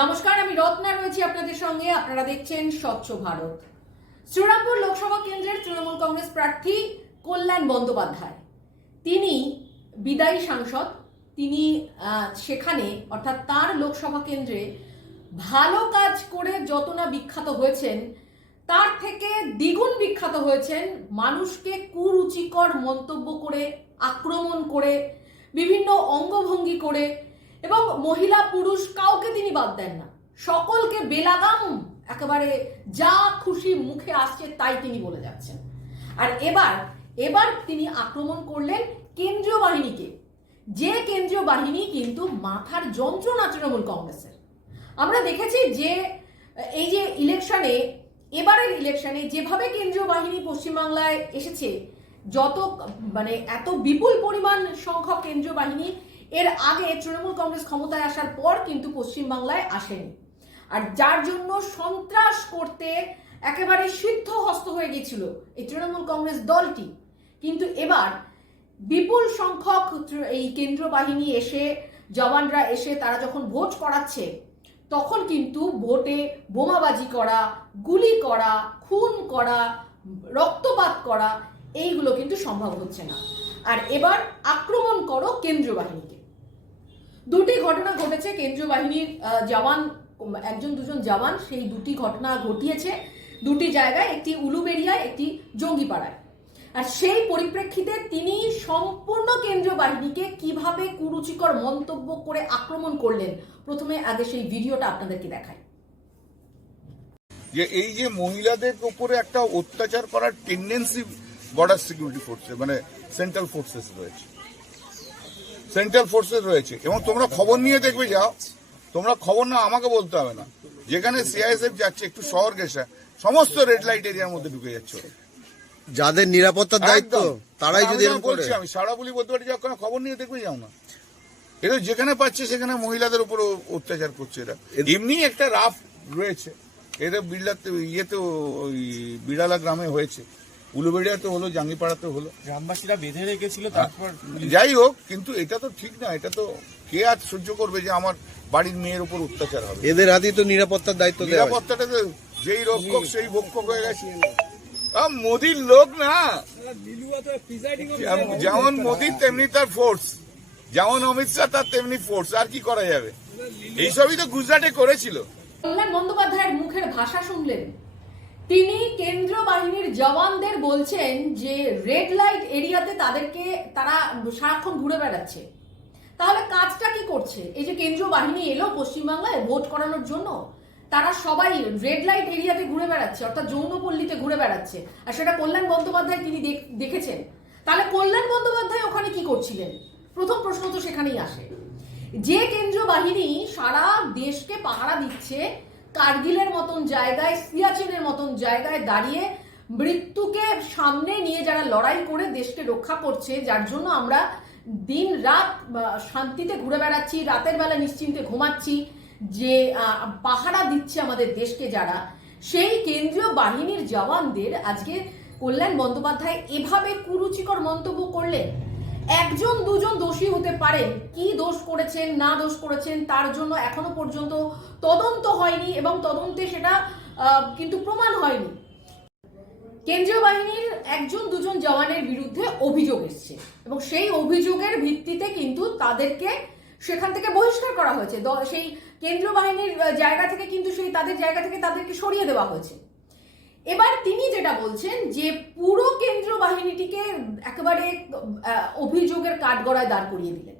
নমস্কার, আমি রত্না রয়েছি আপনাদের সঙ্গে। আপনারা দেখছেন স্বচ্ছ ভারত। শ্রীরামপুর লোকসভা কেন্দ্রের তৃণমূল কংগ্রেস প্রার্থী কল্যাণ বন্দ্যোপাধ্যায়। তিনি বিদায়ী সাংসদ। তিনি সেখানে, অর্থাৎ তার লোকসভা কেন্দ্রে ভালো কাজ করে যত না বিখ্যাত হয়েছেন, তার থেকে দ্বিগুণ বিখ্যাত হয়েছেন মানুষকে কুরুচিকর মন্তব্য করে, আক্রমণ করে, বিভিন্ন অঙ্গভঙ্গি করে এবং মহিলা, পুরুষ কাউকে তিনি বাদ দেন না। সকলকে বেলাগাম, একেবারে যা খুশি মুখে আসছে তাই তিনি বলে যাচ্ছেন। আর এবার এবার তিনি আক্রমণ করলেন কেন্দ্রীয় বাহিনীকে। যে কেন্দ্রীয় বাহিনী কিন্তু মাথার যন্ত্রণা তৃণমূল কংগ্রেসের। আমরা দেখেছি যে, এই যে ইলেকশনে, এবারের ইলেকশনে যেভাবে কেন্দ্রীয় বাহিনী পশ্চিমবাংলায় এসেছে, যত মানে এত বিপুল পরিমাণ সংখ্যক কেন্দ্রীয় বাহিনী এর আগে তৃণমূল কংগ্রেস ক্ষমতায় আসার পর কিন্তু পশ্চিমবাংলায় আসেনি। আর যার জন্য সন্ত্রাস করতে একেবারে সিদ্ধ হস্ত হয়ে গেছিল এই তৃণমূল কংগ্রেস দলটি। কিন্তু এবার বিপুল সংখ্যক এই কেন্দ্র বাহিনী এসে, জওয়ানরা এসে তারা যখন ভোট করাচ্ছে, তখন কিন্তু ভোটে বোমাবাজি করা, গুলি করা, খুন করা, রক্তপাত করা, এইগুলো কিন্তু সম্ভব হচ্ছে না। আর এবার আক্রমণ করো কেন্দ্রীয় বাহিনীকে দুটি ঘটনা ঘটেছে। কেন্দ্রীয় বাহিনীর জওয়ান, একজন দুজন জওয়ান, সেই দুটি ঘটনা ঘটিয়েছে দুটি জায়গায়, একটি উলুবেড়িয়ায়, একটি জঙ্গিপাড়ায়। আর সেই পরিপ্রেক্ষিতে তিনি সম্পূর্ণ কেন্দ্রীয় বাহিনীকে কীভাবে কুরুচিকর মন্তব্য করে আক্রমণ করলেন, প্রথমে আগে সেই ভিডিওটা আপনাদেরকে দেখাই। যে এই যে মহিলাদের উপরে একটা অত্যাচার করার টেন্ডেন্সি বর্ডার সিকিউরিটি ফোর্সে মানে সেন্ট্রাল ফোর্সেস রয়েছে। সেন্ট্রাল ফোর্সেস রয়েছে। এবং তোমরা খবর নিয়ে দেখবে যাও। তোমরা খবর না আমাকে বলতে হবে না। যেখানে সিআইএসএফ যাচ্ছে একটু শহর গেছে সমস্ত রেড লাইট এরিয়ার মধ্যে ঢুকে যাচ্ছে যাদের নিরাপত্তার দায়িত্ব তারাই যদি বলছি আমি সারা বলি বলতে পারি যাও কোনো খবর নিয়ে দেখবে যাও না। এরা যেখানে পাচ্ছে সেখানে মহিলাদের উপর অত্যাচার করছে এরা। এমনি একটা রাফ রয়েছে। এটা বিড়লাতে ইয়েতে ওই বিড়ালা গ্রামে হয়েছে। উলুবেড়িয়াতে হলো জাঙ্গিপাড়াতে হলো। গ্রামবাসীরা বেঁধে রেখেছিল তারপর যাই হোক কিন্তু এটা তো ঠিক না এটা তো কে আর সহ্য করবে যে আমার বাড়ির মেয়ের উপর অত্যাচার হবে? এদের হাতেই তো নিরাপত্তার দায়িত্ব নিরাপত্তাটা তো যেই রক্ষক সেই ভক্ষক হয়ে গেছে। মোদির লোক না। যেমন- যেমন মোদি তেমনি তার ফোর্স যেমন অমিত শাহ তার তেমনি ফোর্স আর কি করা যাবে? এইসবই তো গুজরাটে করেছিল। কল্যাণ বন্দ্যোপাধ্যায়ের মুখের ভাষা শুনলেন। তিনি কেন্দ্র বাহিনীর জওয়ানদের বলছেন যে রেড লাইট এরিয়াতে তাদেরকে তারা সারাক্ষণ ঘুরে বেড়াচ্ছে। তাহলে কাজটা কি করছে? এই যে কেন্দ্রীয় বাহিনী এলো পশ্চিমবাংলায় ভোট করানোর জন্য, তারা সবাই রেড লাইট এরিয়াতে ঘুরে বেড়াচ্ছে, অর্থাৎ যৌনপল্লীতে ঘুরে বেড়াচ্ছে। আর সেটা কল্যাণ বন্দ্যোপাধ্যায় তিনি দেখ- দেখেছেন। তাহলে কল্যাণ বন্দ্যোপাধ্যায় ওখানে কি করছিলেন? প্রথম প্রশ্ন তো সেখানেই আসে। যে কেন্দ্রীয় বাহিনী সারা দেশকে পাহারা দিচ্ছে কার্গিলের মতন জায়গায়, সিয়াচেনের মতন জায়গায় দাঁড়িয়ে মৃত্যুকে সামনে নিয়ে যারা লড়াই করে দেশকে রক্ষা করছে, যার জন্য আমরা দিন রাত শান্তিতে ঘুরে বেড়াচ্ছি, রাতের বেলা নিশ্চিন্তে ঘুমাচ্ছি, যে পাহারা দিচ্ছে আমাদের দেশকে যারা। সেই কেন্দ্রীয় বাহিনীর জওয়ানদের আজকে কল্যাণ বন্দ্যোপাধ্যায় এভাবে কুরুচিকর মন্তব্য করলেন। একজন, দুজন দোষী হতে পারেন কি দোষ করেছেন, না দোষ করেছেন, তার জন্য এখনও পর্যন্ত তদন্ত হয়নি এবং তদন্তে সেটা কিন্তু প্রমাণ হয়নি। কেন্দ্রীয় বাহিনীর একজন, দুজন জওয়ানের বিরুদ্ধে অভিযোগ এসছে এবং সেই অভিযোগের ভিত্তিতে কিন্তু তাদেরকে সেখান থেকে বহিষ্কার করা হয়েছে। সেই কেন্দ্রীয় বাহিনীর জায়গা থেকে কিন্তু সেই তাদের জায়গা থেকে তাদেরকে সরিয়ে দেওয়া হয়েছে। এবার তিনি যেটা বলছেন যে পুরো কেন্দ্র বাহিনীটিকে একেবারে অভিযোগের কাঠগড়ায় দাঁড় করিয়ে দিলেন।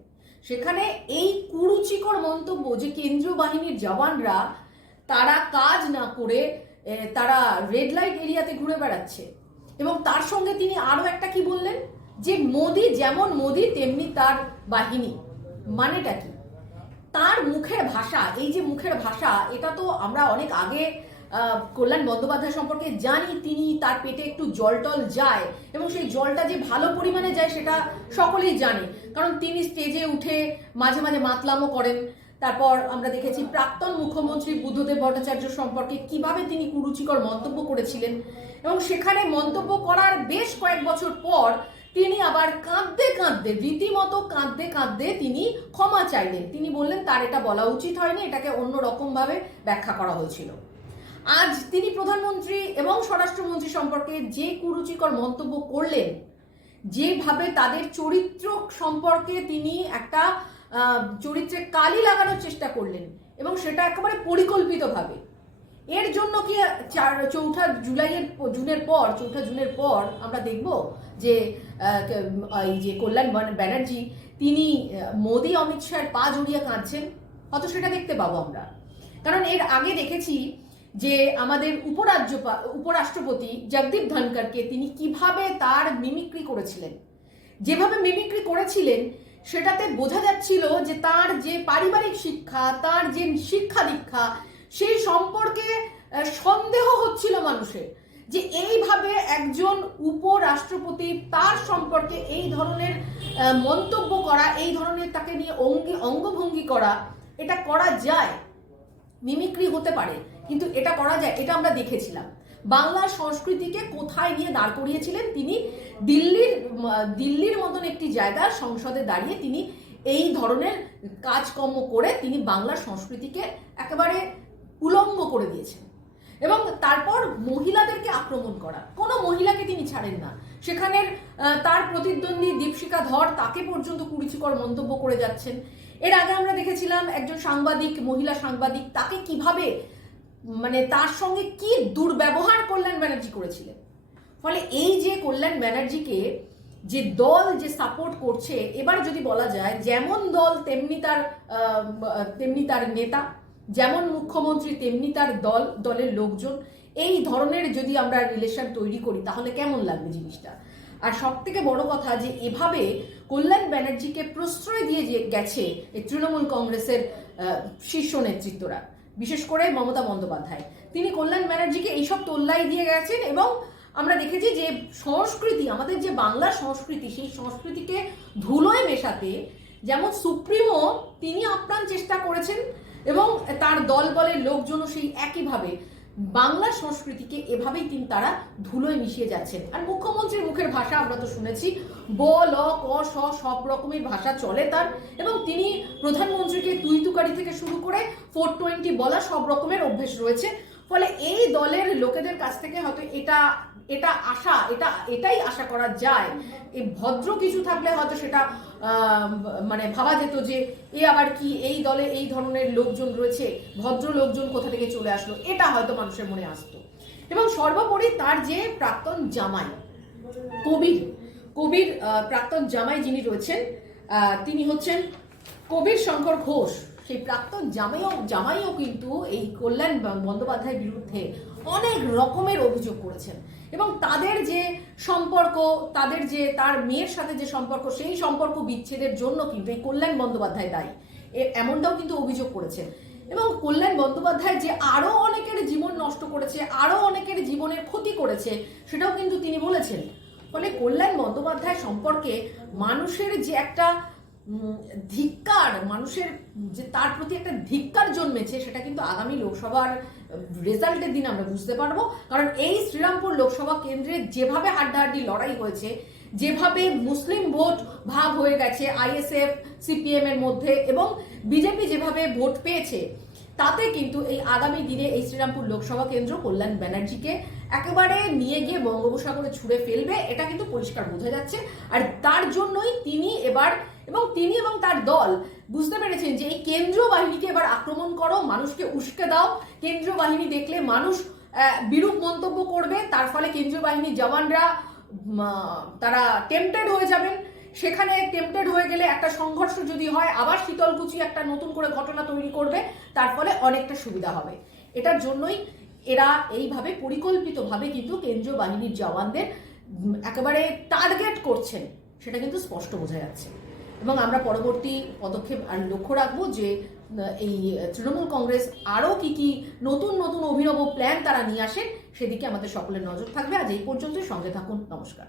সেখানে এই কুরুচিকর মন্তব্য যে কেন্দ্রীয় বাহিনীর জওয়ানরা, তারা কাজ না করে তারা রেড লাইট এরিয়াতে ঘুরে বেড়াচ্ছে। এবং তার সঙ্গে তিনি আরও একটা কি বললেন? যে মোদি যেমন মোদি, তেমনি তার বাহিনী। মানেটা কি? তার মুখের ভাষা, এই যে মুখের ভাষা, এটা তো আমরা অনেক আগে কল্যাণ বন্দ্যোপাধ্যায় সম্পর্কে জানি, তিনি তার পেটে একটু জল টল যায় এবং সেই জলটা যে ভালো পরিমাণে যায় সেটা সকলেই জানে। কারণ তিনি স্টেজে উঠে মাঝে মাঝে মাতলামো করেন। তারপর আমরা দেখেছি প্রাক্তন মুখ্যমন্ত্রী বুদ্ধদেব ভট্টাচার্য সম্পর্কে কীভাবে তিনি কুরুচিকর মন্তব্য করেছিলেন এবং সেখানে মন্তব্য করার বেশ কয়েক বছর পর তিনি আবার কাঁদতে কাঁদতে, রীতিমতো কাঁদতে কাঁদতে তিনি ক্ষমা চাইলেন। তিনি বললেন, তার এটা বলা উচিত হয়নি, এটাকে অন্য রকম ভাবে ব্যাখ্যা করা হয়েছিল। আজ তিনি প্রধানমন্ত্রী এবং স্বরাষ্ট্রমন্ত্রী সম্পর্কে যে কুরুচিকর মন্তব্য করলেন, যেভাবে তাদের চরিত্র সম্পর্কে তিনি একটা চরিত্রে কালি লাগানোর চেষ্টা করলেন এবং সেটা একেবারে পরিকল্পিতভাবে। এর জন্য কি চার, চৌঠা জুলাইয়ের জুনের পর, চৌঠা জুনের পর আমরা দেখব যে এই যে কল্যাণ ব্যানার্জি তিনি মোদি, অমিত শাহের পা জড়িয়ে কাঁদছেন। হয়তো সেটা দেখতে পাবো আমরা। কারণ এর আগে দেখেছি যে আমাদের উপরাজ্যপাল উপরাষ্ট্রপতি জগদীপ ধনকরকে তিনি কীভাবে তার মিমিক্রি করেছিলেন। যেভাবে মিমিক্রি করেছিলেন, সেটাতে বোঝা যাচ্ছিল যে তার যে পারিবারিক শিক্ষা, তার যে শিক্ষা দীক্ষা, সেই সম্পর্কে সন্দেহ হচ্ছিল মানুষের যে এইভাবে একজন উপরাষ্ট্রপতি তার সম্পর্কে এই ধরনের মন্তব্য করা, এই ধরনের তাকে নিয়ে অঙ্গি, অঙ্গভঙ্গি করা, এটা করা যায়। মিমিক্রি হতে পারে। কিন্তু এটা করা যায়, এটা আমরা দেখেছিলাম। বাংলা সংস্কৃতিকে কোথায় নিয়ে দাঁড় করিয়েছিলেন তিনি? দিল্লির দিল্লির মতন একটি জায়গা সংসদে দাঁড়িয়ে তিনি এই ধরনের কাজকর্ম করে তিনি বাংলা সংস্কৃতিকে একেবারে উলঙ্গ করে দিয়েছেন। এবং তারপর মহিলাদেরকে আক্রমণ করা। কোনো মহিলাকে তিনি ছাড়েন না। সেখানের তার প্রতিদ্বন্দ্বী দীপশিকা ধর তাকে পর্যন্ত কুরুচিকর মন্তব্য করে যাচ্ছেন। এর আগে আমরা দেখেছিলাম একজন সাংবাদিক, মহিলা সাংবাদিক, তাকে কীভাবে মানে তার সঙ্গে কি দুর্ব্যবহার কল্যাণ ব্যানার্জি করেছিলেন? ফলে এই যে কল্যাণ ব্যানার্জিকে যে দল যে সাপোর্ট করছে, এবার যদি বলা যায়, যেমন দল তেমনি তার তেমনি তার নেতা, যেমন মুখ্যমন্ত্রী তেমনি তার দল, দলের লোকজন, এই ধরনের যদি আমরা রিলেশন তৈরি করি, তাহলে কেমন লাগবে জিনিসটা? আর সব থেকে বড় কথা যে, এভাবে কল্যাণ ব্যানার্জিকে প্রশ্রয় দিয়ে গেছে তৃণমূল কংগ্রেসের শীর্ষ নেতৃত্বরা বিশেষ করে মমতা বন্দ্যোপাধ্যায়। তিনি কল্যাণ ব্যানার্জিকে এইসব তোল্লাই দিয়ে গেছেন এবং আমরা দেখেছি যে সংস্কৃতি, আমাদের যে বাংলা সংস্কৃতি, সেই সংস্কৃতিকে ধুলোয় মেশাতে যেমন সুপ্রিমো তিনি আপ্রাণ চেষ্টা করেছেন এবং তার দল বলের লোকজনও সেই একইভাবে। বাংলা সংস্কৃতিকে এভাবেই তিনি তারা ধুলোয় মিশিয়ে যাচ্ছেন। আর মুখ্যমন্ত্রীর মুখের ভাষা আমরা তো শুনেছি, ব, ল, ক স সব রকমের ভাষা চলে তার। এবং তিনি প্রধানমন্ত্রীকে তুই তুকারি থেকে শুরু করে ফোর টোয়েন্টি বলা সব রকমের অভ্যেস রয়েছে। ফলে এই দলের লোকেদের কাছ থেকে হয়তো এটা এটা আশা, এটা, এটাই আশা করা যায়। এই ভদ্র কিছু থাকলে হয়তো সেটা মানে ভাবা যেত যে, এ আবার কি, এই দলে এই ধরনের লোকজন রয়েছে, ভদ্র লোকজন কোথা থেকে চলে আসলো, এটা হয়তো মানুষের মনে আসতো। এবং সর্বোপরি তার যে প্রাক্তন জামাই, কবির কবির প্রাক্তন জামাই যিনি রয়েছেন তিনি হচ্ছেন কবির শঙ্কর ঘোষ। সেই প্রাক্তন জামাইও জামাইও কিন্তু এই কল্যাণ বন্দ্যোপাধ্যায়ের বিরুদ্ধে অনেক রকমের অভিযোগ করেছেন। এবং তাদের যে সম্পর্ক, তাদের যে তার মেয়ের সাথে যে সম্পর্ক, সেই সম্পর্ক বিচ্ছেদের জন্য কিন্তু এই কল্যাণ বন্দ্যোপাধ্যায় দায়ী। এমনটাও কিন্তু অভিযোগ করেছেন। এবং কল্যাণ বন্দ্যোপাধ্যায় যে আরও অনেকের জীবন নষ্ট করেছে, আরও অনেকের জীবনের ক্ষতি করেছে, সেটাও কিন্তু তিনি বলেছেন। ফলে কল্যাণ বন্দ্যোপাধ্যায় সম্পর্কে মানুষের যে একটা ধিক্কার, মানুষের যে তার প্রতি একটা ধিক্কার জন্মেছে, সেটা কিন্তু আগামী লোকসভার রেজাল্টের দিন আমরা বুঝতে পারব। কারণ এই শ্রীরামপুর লোকসভা কেন্দ্রে যেভাবে হাড্ডাহাড্ডি লড়াই হয়েছে, যেভাবে মুসলিম ভোট ভাগ হয়ে গেছে আইএসএফ, সিপিএম এর মধ্যে এবং বিজেপি যেভাবে ভোট পেয়েছে, তাতে কিন্তু এই আগামী দিনে এই শ্রীরামপুর লোকসভা কেন্দ্র কল্যাণ ব্যানার্জিকে একেবারে নিয়ে গিয়ে বঙ্গোপসাগরে ছুড়ে ফেলবে, এটা কিন্তু পরিষ্কার বোঝা যাচ্ছে। আর তার জন্যই তিনি এবার এবং তিনি এবং তার দল বুঝতে পেরেছেন যে এই কেন্দ্রীয় বাহিনীকে এবার আক্রমণ করো, মানুষকে উস্কে দাও। কেন্দ্রীয় বাহিনী দেখলে মানুষ বিরূপ মন্তব্য করবে। তার ফলে কেন্দ্রীয় বাহিনীর জওয়ানরা তারা টেম্পটেড হয়ে যাবেন। সেখানে টেম্পটেড হয়ে গেলে একটা সংঘর্ষ যদি হয়, আবার শীতলকুচি একটা নতুন করে ঘটনা তৈরি করবে, তার ফলে অনেকটা সুবিধা হবে। এটার জন্যই এরা এইভাবে পরিকল্পিতভাবে কিন্তু কেন্দ্রীয় বাহিনীর জওয়ানদের একেবারে টার্গেট করছেন। সেটা কিন্তু স্পষ্ট বোঝা যাচ্ছে। এবং আমরা পরবর্তী পদক্ষেপ আর লক্ষ্য রাখব যে এই তৃণমূল কংগ্রেস আরও কি কি নতুন নতুন অভিনব প্ল্যান তারা নিয়ে আসে সেদিকে আমাদের সকলের নজর থাকবে। আজ এই পর্যন্তই, সঙ্গে থাকুন। নমস্কার।